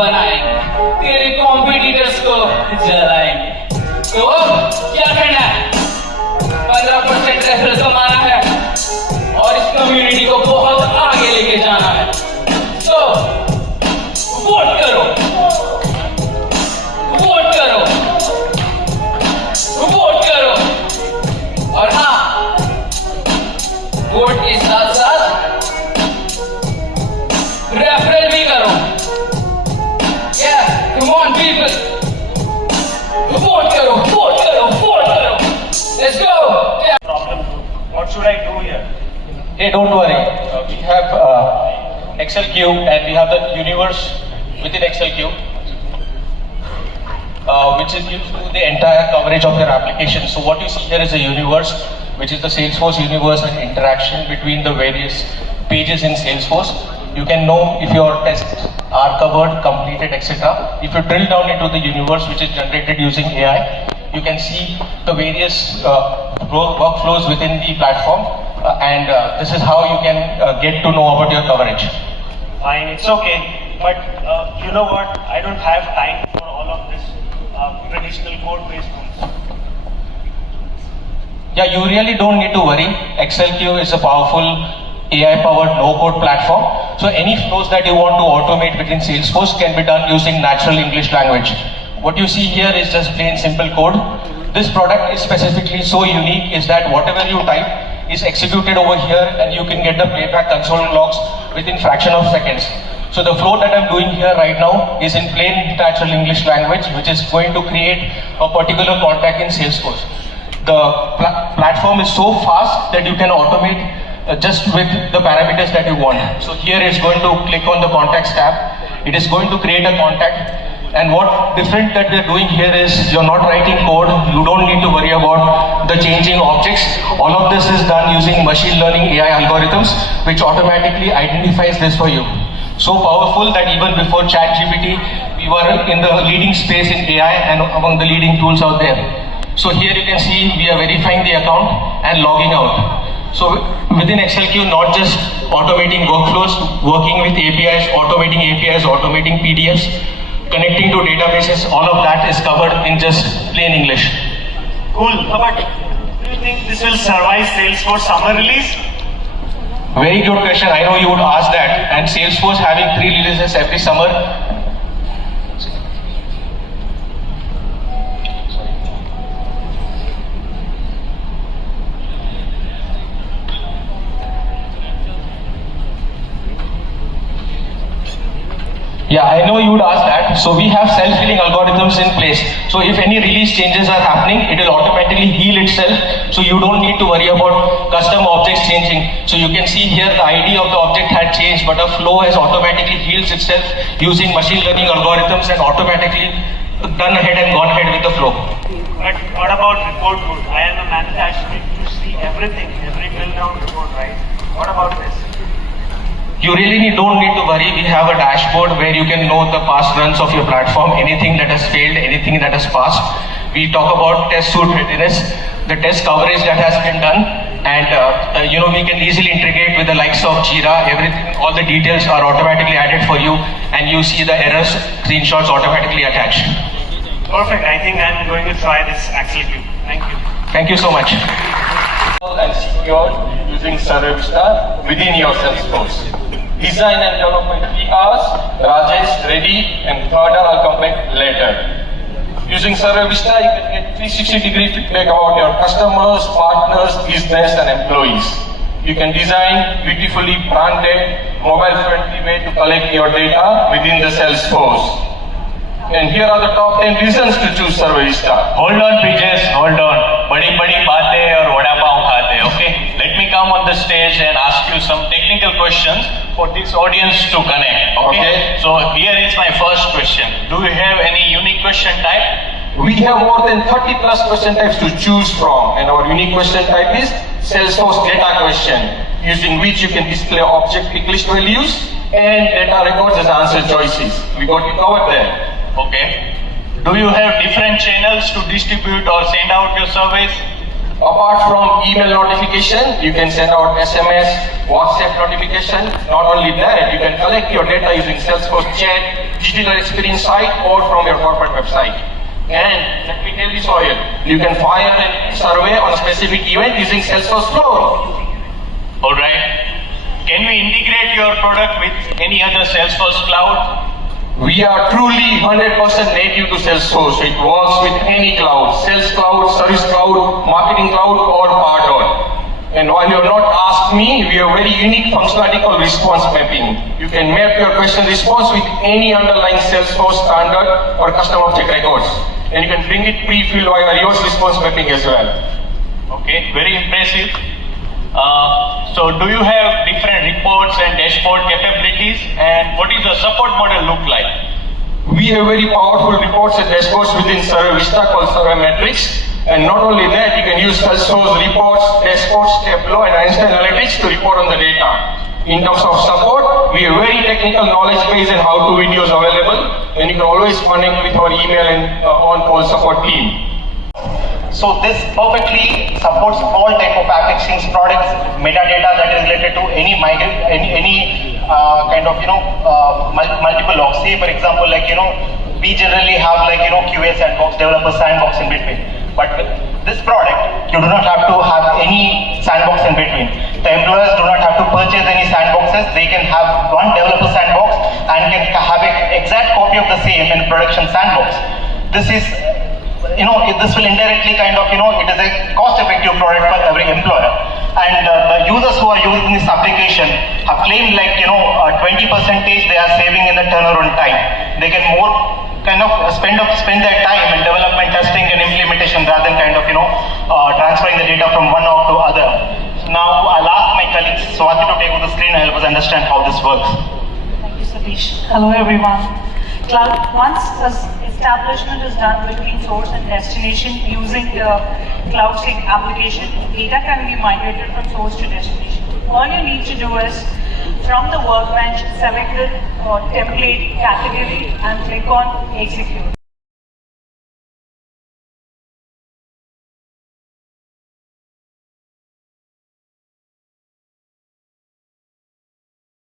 बनाएंगे, तेरे कॉम्पिटिटर्स को जलाएंगे। तो क्या करना है? 15% रेफरल कमाना है और इस कम्युनिटी को बहुत आगे लेके जाना है। तो वोट करो, वोट करो, वोट करो। और हाँ, वोट के साथ साथ रेफरल भी करो। Come on, people. Vote karo, vote karo, vote karo. Let's go. Problem. What should I do here? Hey, don't worry. We have Excel cube and we have the universe within Excel cube, which is gives you the entire coverage of your application. So what you see here is a universe, which is the Salesforce universe and interaction between the various pages in Salesforce. You can know if your tests are covered, completed, etc. If you drill down into the universe, which is generated using AI, you can see the various workflows within the platform, and this is how you can get to know about your coverage. Fine, it's okay. But you know what? I don't have time for all of this traditional code-based tools. Yeah, you really don't need to worry. XLQ is a powerful AI-powered no-code platform. So any flows that you want to automate within Salesforce can be done using natural English language. What you see here is just plain simple code. This product is specifically so unique is that whatever you type is executed over here and you can get the playback console logs within fraction of seconds. So the flow that I'm doing here right now is in plain natural English language, which is going to create a particular contact in Salesforce. The platform is so fast that you can automate just with the parameters that you want. So here it's going to click on the contacts tab. It is going to create a contact. And what different that we're doing here is you're not writing code. You don't need to worry about the changing objects. All of this is done using machine learning AI algorithms, which automatically identifies this for you. So powerful that even before ChatGPT, we were in the leading space in AI and among the leading tools out there. So here you can see we are verifying the account and logging out. So within XLQ, not just automating workflows, working with APIs, automating PDFs, connecting to databases, all of that is covered in just plain English. Cool. But do you think this will survive Salesforce summer release? Very good question. I know you would ask that. And Salesforce having 3 releases every summer. Yeah, I know you would ask that. So we have self-healing algorithms in place. So if any release changes are happening, it will automatically heal itself. So you don't need to worry about custom objects changing. So you can see here the ID of the object had changed, but a flow has automatically heals itself using machine learning algorithms and automatically done ahead and gone ahead with the flow. But what about report code? I am a manager, I need to see everything, every drill down report, right? What about this? You really don't need to worry. We have a dashboard where you can know the past runs of your platform, anything that has failed, anything that has passed. We talk about test suite readiness, the test coverage that has been done, and we can easily integrate with the likes of Jira. Everything, all the details are automatically added for you, and you see the errors, screenshots automatically attached. Perfect. I think I'm going to try this Excel cube. Thank you. Thank you so much. And secure using Server Vista within your Salesforce. Design and development 3 hours, Rajesh ready, and third hour I'll complete later. Using Server Vista, you can get 360-degree feedback about your customers, partners, business, and employees. You can design beautifully branded, mobile-friendly way to collect your data within the Salesforce. And here are the top 10 reasons to choose Server Vista. Hold on, Pages, hold on. Badi baatein aur vada pav khate, okay? Let me come on the stage and ask you some technical questions for this audience to connect, okay? So here is my first question. Do you have any unique question type? We have more than 30 plus question types to choose from, and our unique question type is Salesforce data question, using which you can display object pick list values and data records as answer choices. We got it covered there. Okay. Do you have different channels to distribute or send out your surveys? Apart from email notification, you can send out SMS, WhatsApp notification. Not only that, you can collect your data using Salesforce chat, digital experience site, or from your corporate website. And let me tell you, Sohail, you can file a survey on a specific event using Salesforce Flow. All right. Can we integrate your product with any other Salesforce cloud? We are truly 100% native to Salesforce. It works with any cloud, Sales Cloud, Service Cloud, Marketing Cloud, or Pardot. And while you have not asked me, we have very unique functionality called response mapping. You can map your question response with any underlying Salesforce standard or custom object records. And you can bring it pre-filled via yours response mapping as well. Okay, very impressive. So do you have different reports and dashboard capabilities, and what is the support model look like? We have very powerful reports and dashboards within Survey Vista called Survey Metrics. And not only that, you can use Salesforce reports, dashboards, Tableau, and Einstein Analytics to report on the data. In terms of support, we have very technical knowledge base and how-to videos available, and you can always connect with our email and on-call support team. So this perfectly supports all type of AppExchange products, metadata that is related to any kind of multiple logs. Say for example, we generally have QA sandbox, developer sandbox in between. But with this product, you do not have to have any sandbox in between. The employers do not have to purchase any sandboxes. They can have one developer sandbox and can have an exact copy of the same in production sandbox. This is this will indirectly it is a cost-effective product for every employer. And the users who are using this application have claimed 20% they are saving in the turnaround time. They can more spend their time in development, testing, and implementation rather than transferring the data from one org to other. Now I'll ask my colleague Swati to take on the screen and help us understand how this works. Thank you, Satish. Hello, everyone. Once establishment is done between source and destination using the cloud sync application, data can be migrated from source to destination. All you need to do is, from the workbench, select the template category and click on execute.